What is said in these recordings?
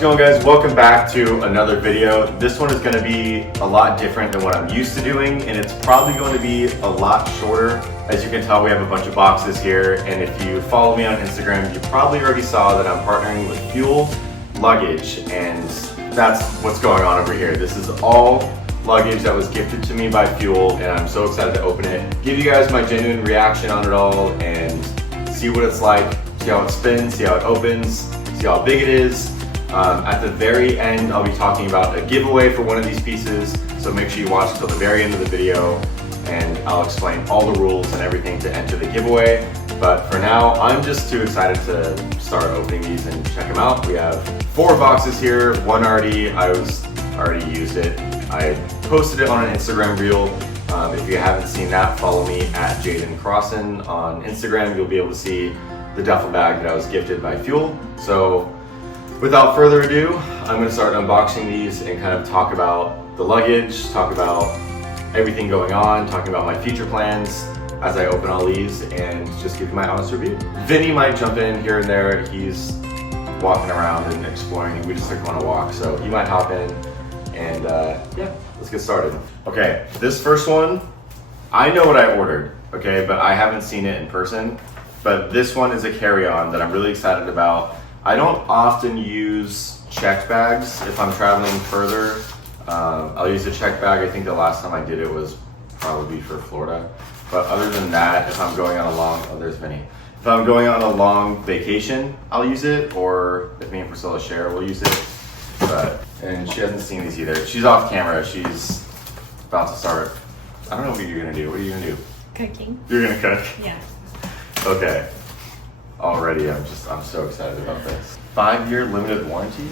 How's it going, guys? Welcome back to another video. This one is going to be a lot different than what I'm used to doing, and it's probably going to be a lot shorter. As you can tell, we have a bunch of boxes here, and if you follow me on Instagram, you probably already saw that I'm partnering with Fūl Luggage, and that's what's going on over here. This is all luggage that was gifted to me by Fūl, and I'm so excited to open it, give you guys my genuine reaction on it all, and see what it's like, see how it spins, see how it opens, see how big it is. At the very end, I'll be talking about a giveaway for one of these pieces, so make sure you watch until the very end of the video, and I'll explain all the rules and everything to enter the giveaway. But for now, I'm just too excited to start opening these and check them out. We have 4 boxes here. One already used it. I posted it on an Instagram reel. If you haven't seen that, follow me at Jaden Crossan on Instagram. You'll be able to see the duffel bag that I was gifted by Fūl. So without further ado, I'm going to start unboxing these and kind of talk about the luggage, talk about everything going on, talking about my future plans as I open all these, and just give you my honest review. Vinny might jump in here and there. He's walking around and exploring. We just took him on a walk, so he might hop in. And yeah, let's get started. Okay, this first one, I know what I ordered, okay, but I haven't seen it in person. But this one is a carry-on that I'm really excited about. I don't often use checked bags if I'm traveling further. I'll use a checked bag. I think the last time I did it was probably for Florida. But other than that, if I'm going on a long, If I'm going on a long vacation, I'll use it, or if me and Priscilla share, we'll use it. And she hasn't seen these either. She's off camera. She's about to start. I don't know what you're gonna do. What are you gonna do? Cooking. You're gonna cook? Yeah. Okay. Already, I'm so excited about this. 5-year limited warranty?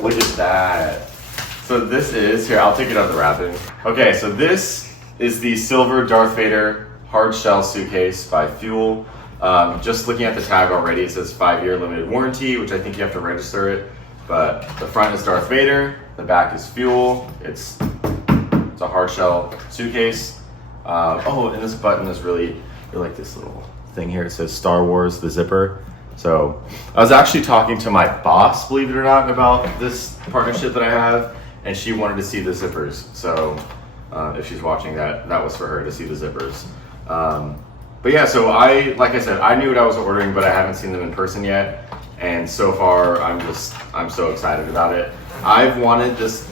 Look at that. So this is, here, I'll take it out of the wrapping. Okay, so this is the silver Darth Vader hard shell suitcase by Fūl. Just looking at the tag already, it says 5-year limited warranty, which I think you have to register it. But the front is Darth Vader, the back is Fūl. It's a hard shell suitcase. Oh, and this button is really, I like this little thing here. It says Star Wars, the zipper. So I was actually talking to my boss, believe it or not, about this partnership that I have, and she wanted to see the zippers. So if she's watching that was for her to see the zippers. But yeah, so like I said, I knew what I was ordering, but I haven't seen them in person yet. And so far, I'm so excited about it. I've wanted this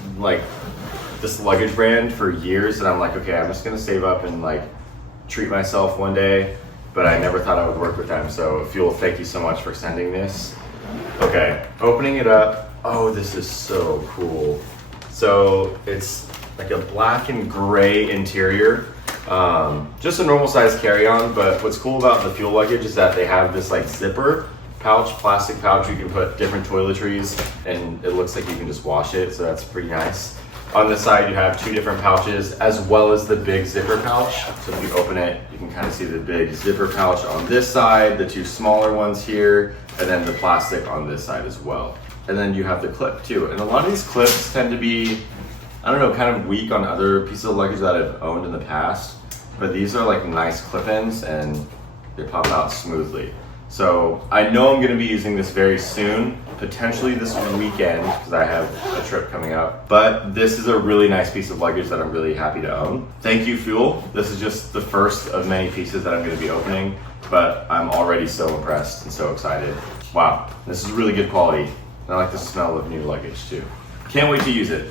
luggage brand for years, and I'm like, okay, I'm just gonna save up and treat myself one day. But I never thought I would work with them. So Fūl, thank you so much for sending this. Okay, opening it up. Oh, this is so cool. So it's like a black and gray interior. Just a normal size carry-on, but what's cool about the Fūl luggage is that they have this zipper pouch, plastic pouch. You can put different toiletries, and it looks like you can just wash it, so that's pretty nice. On this side, you have 2 different pouches, as well as the big zipper pouch. So if you open it, you can kind of see the big zipper pouch on this side, the 2 smaller ones here, and then the plastic on this side as well. And then you have the clip too. And a lot of these clips tend to be, I don't know, kind of weak on other pieces of luggage that I've owned in the past. But these are nice clip-ins, and they pop out smoothly. So I know I'm gonna be using this very soon, potentially this weekend, because I have a trip coming up. But this is a really nice piece of luggage that I'm really happy to own. Thank you, Fūl. This is just the first of many pieces that I'm gonna be opening, but I'm already so impressed and so excited. Wow, this is really good quality. And I like the smell of new luggage too. Can't wait to use it.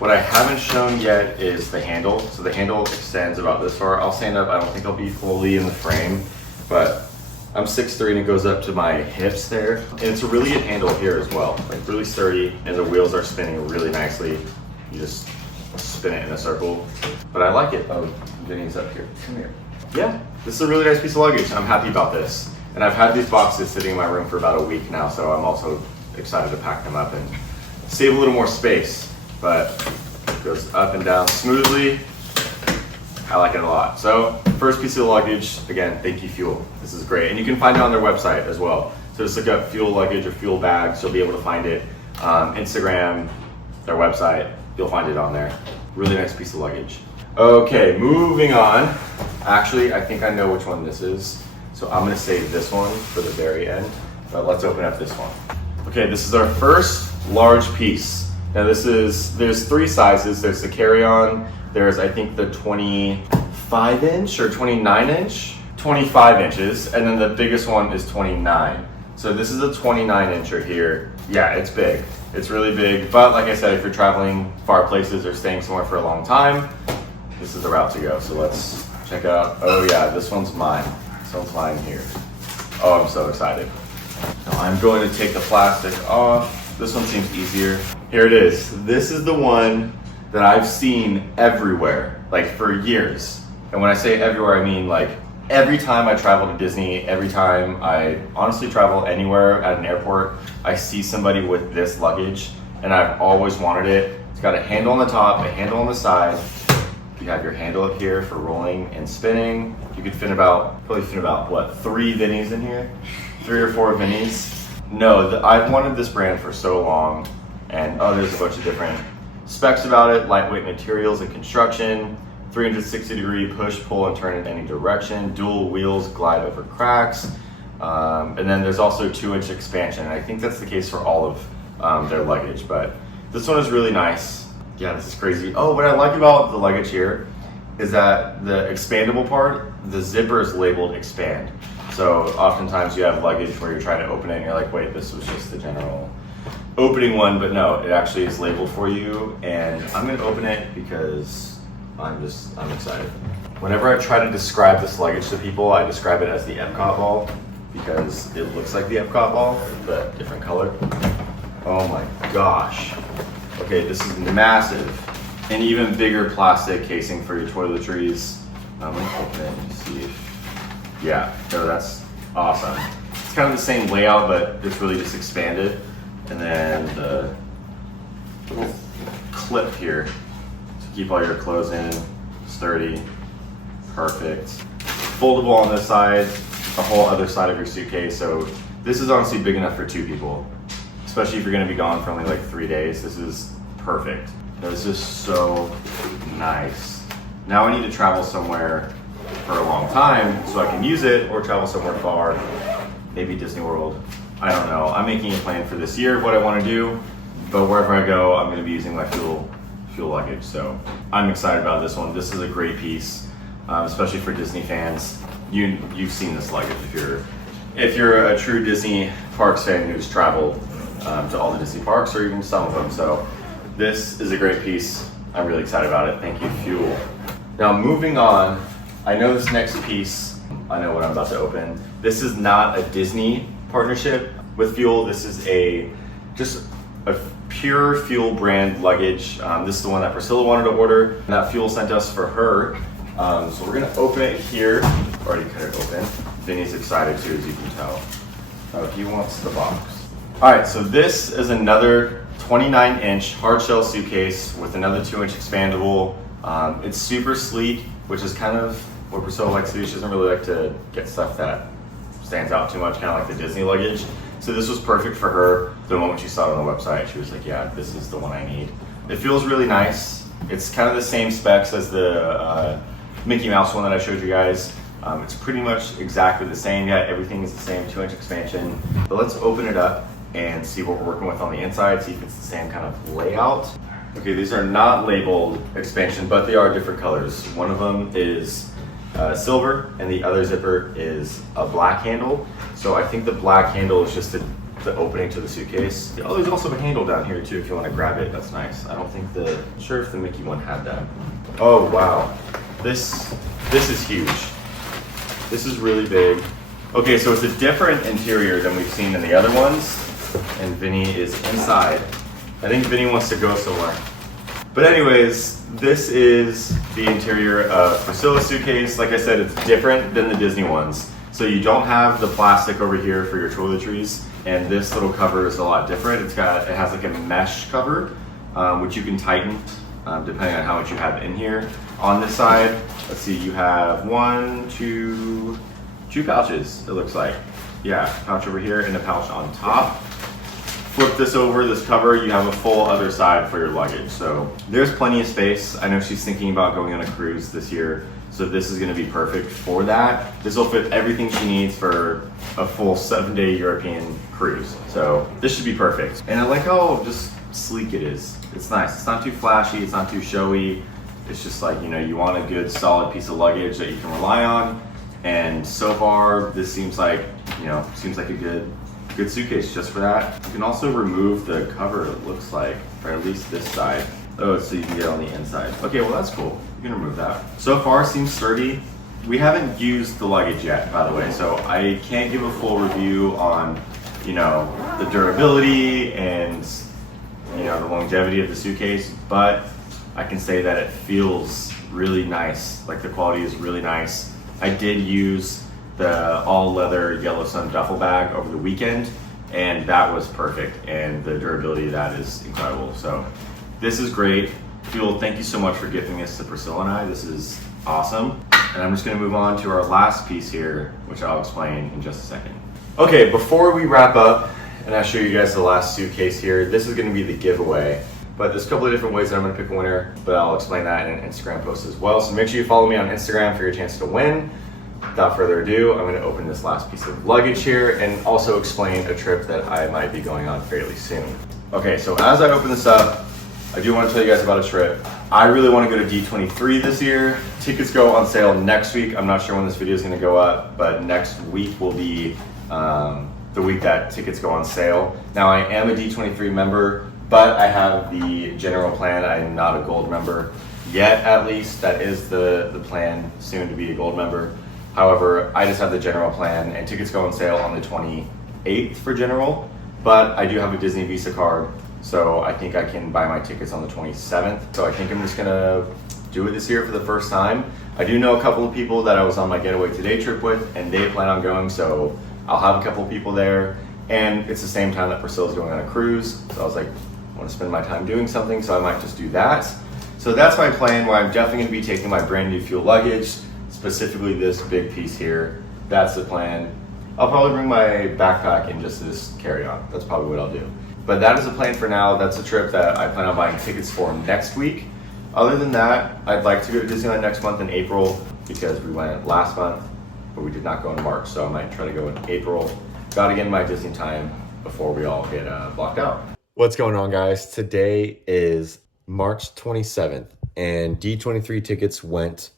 What I haven't shown yet is the handle. So the handle extends about this far. I'll stand up, I don't think I'll be fully in the frame, but I'm 6'3" and it goes up to my hips there. And it's a really good handle here as well, really sturdy, and the wheels are spinning really nicely. You just spin it in a circle, but I like it. Oh, Vinny's up here, come here. Yeah, this is a really nice piece of luggage. I'm happy about this. And I've had these boxes sitting in my room for about a week now, so I'm also excited to pack them up and save a little more space. But it goes up and down smoothly. I like it a lot. So first piece of luggage, again, thank you, Fūl. This is great. And you can find it on their website as well. So just look up Fūl luggage or Fūl bags. You'll be able to find it. Instagram, their website, you'll find it on there. Really nice piece of luggage. Okay, moving on. Actually, I think I know which one this is. So I'm gonna save this one for the very end, but let's open up this one. Okay, this is our first large piece. Now there's 3 sizes. There's the carry-on, there's I think the 25-inch or 29-inch, 25 inches, and then the biggest one is 29. So this is a 29-incher here. Yeah, it's big. It's really big, but like I said, if you're traveling far places or staying somewhere for a long time, this is the route to go. So let's check out. Oh yeah, this one's mine. This one's mine here. Oh, I'm so excited. Now I'm going to take the plastic off. This one seems easier. Here it is. This is the one that I've seen everywhere, like for years. And when I say everywhere, I mean like every time I travel to Disney, every time I honestly travel anywhere at an airport, I see somebody with this luggage, and I've always wanted it. It's got a handle on the top, a handle on the side. You have your handle up here for rolling and spinning. You could probably fit about what, 3 Vinnies in here? 3 or 4 Vinnies. No, I've wanted this brand for so long, and there's a bunch of different specs about it. Lightweight materials and construction, 360-degree push, pull, and turn in any direction. Dual wheels glide over cracks. And then there's also 2-inch expansion. And I think that's the case for all of their luggage, but this one is really nice. Yeah, this is crazy. Oh, what I like about the luggage here is that the expandable part, the zipper is labeled expand. So oftentimes you have luggage where you're trying to open it and you're like, wait, this was just the general opening one, but no, it actually is labeled for you. And I'm gonna open it because I'm excited. Whenever I try to describe this luggage to people, I describe it as the Epcot ball because it looks like the Epcot ball, but different color. Oh my gosh. Okay, this is massive. An even bigger plastic casing for your toiletries. I'm gonna open it and see. Yeah, no, that's awesome. It's kind of the same layout, but it's really just expanded. And then the little clip here to keep all your clothes in, sturdy, perfect. Foldable on this side, the whole other side of your suitcase. So this is honestly big enough for 2 people, especially if you're gonna be gone for only like 3 days. This is perfect. This is so nice. Now I need to travel somewhere for a long time so I can use it, or travel somewhere far, maybe Disney World. I don't know. I'm making a plan for this year of what I want to do, but wherever I go, I'm going to be using my Fūl luggage. So I'm excited about this one. This is a great piece, especially for Disney fans. You've seen this luggage if you're a true Disney parks fan who's traveled to all the Disney parks or even some of them. So this is a great piece. I'm really excited about it. Thank you, Fūl. Now moving on, I know this next piece, I know what I'm about to open. This is not a Disney partnership with Fūl. This is just a pure Fūl brand luggage. This is the one that Priscilla wanted to order, that Fūl sent us for her. So we're gonna open it here. Already cut it open. Vinny's excited too, as you can tell. Oh, he wants the box. All right, so this is another 29-inch hard shell suitcase with another 2-inch expandable. It's super sleek, which is kind of what Priscilla likes to do. She doesn't really like to get stuff that stands out too much, kind of like the Disney luggage. So this was perfect for her. The moment she saw it on the website, she was like, yeah, this is the one I need. It feels really nice. It's kind of the same specs as the Mickey Mouse one that I showed you guys. It's pretty much exactly the same. Yeah, everything is the same, 2-inch expansion. But let's open it up and see what we're working with on the inside, see if it's the same kind of layout. Okay, these are not labeled expansion, but they are different colors. One of them is silver, and the other zipper is a black handle. So I think the black handle is just the opening to the suitcase. Oh, there's also a handle down here too if you want to grab it. That's nice. I don't think sure if the Mickey one had that. Oh wow, this is huge. This is really big. Okay, so it's a different interior than we've seen in the other ones, and Vinny is inside. I think Vinny wants to go somewhere. But anyways, this is the interior of Priscilla's suitcase. Like I said, it's different than the Disney ones. So you don't have the plastic over here for your toiletries, and this little cover is a lot different. It has like a mesh cover, which you can tighten depending on how much you have in here. On this side, let's see, you have two pouches, it looks like. Yeah, pouch over here and a pouch on top. Flip this over, this cover, you have a full other side for your luggage. So there's plenty of space. I know she's thinking about going on a cruise this year. So So this is gonna be perfect for that. This will fit everything she needs for a full 7-day European cruise. So this should be perfect. And I like how just sleek it is. It's nice. It's not too flashy, it's not too showy. It's just like, you know, you want a good solid piece of luggage that you can rely on. And so far, this seems like, you know, seems like a good suitcase just for that. You can also remove the cover, it looks like, or at least this side. Oh, so you can get on the inside. Okay, well that's cool. You can remove that. So far, seems sturdy. We haven't used the luggage yet, by the way, so I can't give a full review on, you know, the durability and, you know, the longevity of the suitcase, but I can say that it feels really nice. Like the quality is really nice. I did use the all leather Yellow Sun duffel bag over the weekend, and that was perfect. And the durability of that is incredible. So this is great. Fūl, thank you so much for gifting this to Priscilla and I. This is awesome. And I'm just gonna move on to our last piece here, which I'll explain in just a second. Okay, before we wrap up, and I'll show you guys the last suitcase here, this is gonna be the giveaway. But there's a couple of different ways that I'm gonna pick a winner, but I'll explain that in an Instagram post as well. So make sure you follow me on Instagram for your chance to win. Without further ado, I'm gonna open this last piece of luggage here and also explain a trip that I might be going on fairly soon. Okay, so as I open this up, I do want to tell you guys about a trip. I really want to go to D23 this year. Tickets go on sale next week. I'm not sure when this video is going to go up, but next week will be the week that tickets go on sale. Now I am a D23 member, but I have the general plan. I'm not a gold member yet, at least. That is the plan, soon to be a gold member. However, I just have the general plan, and tickets go on sale on the 28th for general, but I do have a Disney Visa card, so I think I can buy my tickets on the 27th. So I think I'm just gonna do it this year for the first time. I do know a couple of people that I was on my Getaway Today trip with, and they plan on going, so I'll have a couple of people there. And it's the same time that Priscilla's going on a cruise, so I was like, I want to spend my time doing something, so I might just do that. So that's my plan, where I'm definitely gonna be taking my brand new Fūl luggage, specifically this big piece here. That's the plan. I'll probably bring my backpack and just this carry-on. That's probably what I'll do. But that is the plan for now. That's a trip that I plan on buying tickets for next week. Other than that, I'd like to go to Disneyland next month in April, because we went last month, but we did not go in March, so I might try to go in April. Gotta get in my Disney time before we all get blocked out. What's going on, guys? Today is March 27th, and D23 tickets went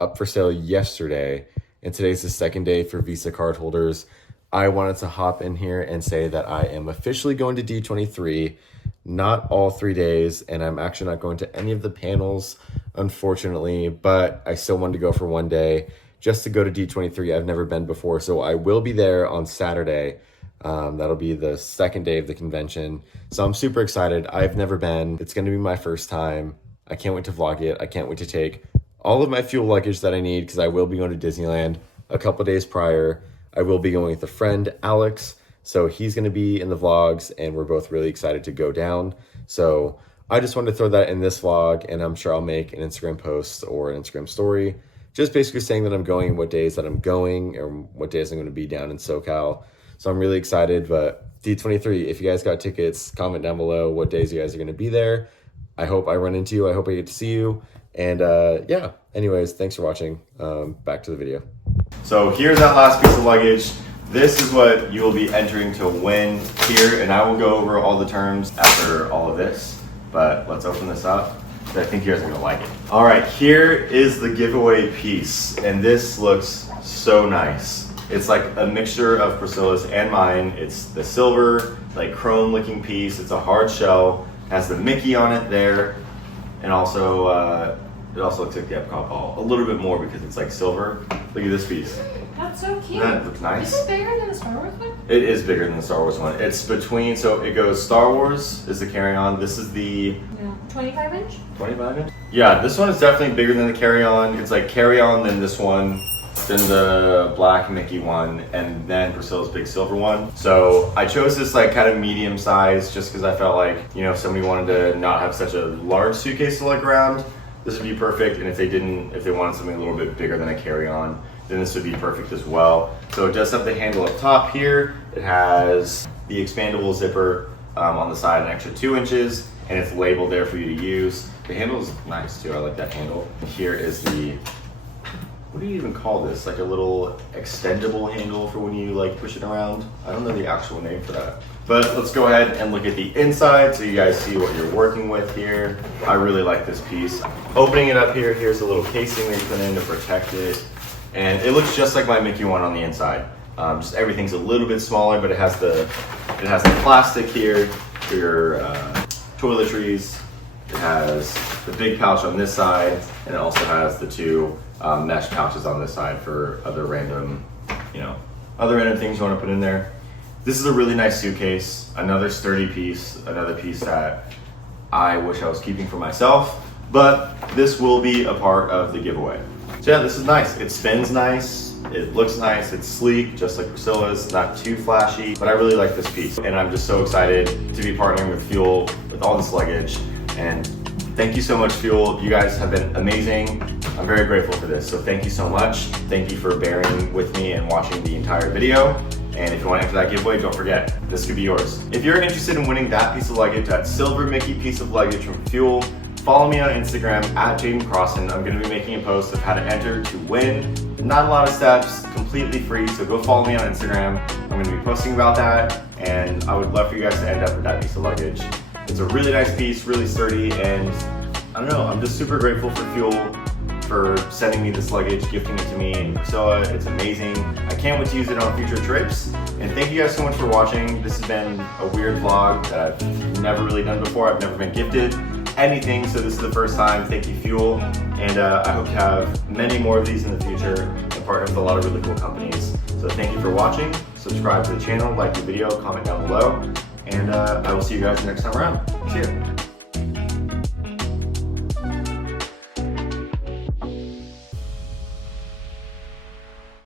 up for sale yesterday, and today's the second day for Visa card holders. I wanted to hop in here and say that I am officially going to D23, not all 3 days, and I'm actually not going to any of the panels, unfortunately, but I still wanted to go for one day just to go to D23. I've never been before, so I will be there on Saturday. That'll be the second day of the convention, so I'm super excited. I've never been. It's going to be my first time. I can't wait to vlog it. I can't wait to take all of my Fūl luggage that I need, because I will be going to Disneyland a couple days prior. I will be going with a friend, Alex, so he's going to be in the vlogs, and we're both really excited to go down. So I just wanted to throw that in this vlog, and I'm sure I'll make an Instagram post or an Instagram story, just basically saying that I'm going, what days that I'm going, or what days I'm going to be down in SoCal. So I'm really excited. But D23, if you guys got tickets, comment down below what days you guys are going to be there. I hope I run into you. I hope I get to see you. And yeah, anyways, thanks for watching. Back to the video. So here's that last piece of luggage. This is what you will be entering to win here, and I will go over all the terms after all of this, but let's open this up. I think you guys are gonna like it. All right, here is the giveaway piece, and this looks so nice. It's like a mixture of Priscilla's and mine. It's the silver, like chrome looking piece. It's a hard shell, has the Mickey on it there, and also it also looks like the Epcot ball a little bit more because it's like silver. Look at this piece. That's so cute. That looks nice. Is it bigger than the Star Wars one? It is bigger than the Star Wars one. It's between, so it goes Star Wars is the carry-on. This is the 25 inch? 25 inch? Yeah, this one is definitely bigger than the carry-on. It's like carry-on, then this one, then the black Mickey one, and then Priscilla's big silver one. So I chose this like kind of medium size just because I felt like, you know, if somebody wanted to not have such a large suitcase to lug around, this would be perfect. And if they wanted something a little bit bigger than a carry-on, then this would be perfect as well. So it does have the handle up top here. It has the expandable zipper on the side, an extra 2 inches, and it's labeled there for you to use. The handle is nice too, I like that handle. Here is the what do you even call this? Like a little extendable handle for when you like push it around. I don't know the actual name for that. But let's go ahead and look at the inside so you guys see what you're working with here. I really like this piece. Opening it up here, here's a little casing that you put in to protect it. And it looks just like my Mickey one on the inside. Just everything's a little bit smaller, but it has the plastic here for your toiletries. It has the big pouch on this side, and it also has the two mesh pouches on this side for other random, other random things you want to put in there. This is a really nice suitcase, another sturdy piece, another piece that I wish I was keeping for myself, but this will be a part of the giveaway. So yeah, this is nice. It spins nice, it looks nice, it's sleek, just like Priscilla's, not too flashy, but I really like this piece. And I'm just so excited to be partnering with Fūl with all this luggage. And thank you so much, Fūl. You guys have been amazing. I'm very grateful for this, so thank you so much. Thank you for bearing with me and watching the entire video. And if you want to enter that giveaway, don't forget, this could be yours. If you're interested in winning that piece of luggage, that silver Mickey piece of luggage from Fūl, follow me on Instagram @JadenCrossan. I'm going to be making a post of how to enter to win. Not a lot of steps, completely free, so go follow me on Instagram. I'm going to be posting about that, and I would love for you guys to end up with that piece of luggage. It's a really nice piece, really sturdy, and I don't know, I'm just super grateful for Fūl for sending me this luggage, gifting it to me and Priscilla. It's amazing. I can't wait to use it on future trips. And thank you guys so much for watching. This has been a weird vlog that I've never really done before. I've never been gifted anything, so this is the first time. Thank you, Fūl. And I hope to have many more of these in the future and partner with a lot of really cool companies. So thank you for watching. Subscribe to the channel, like the video, comment down below. And I will see you guys next time around. See ya.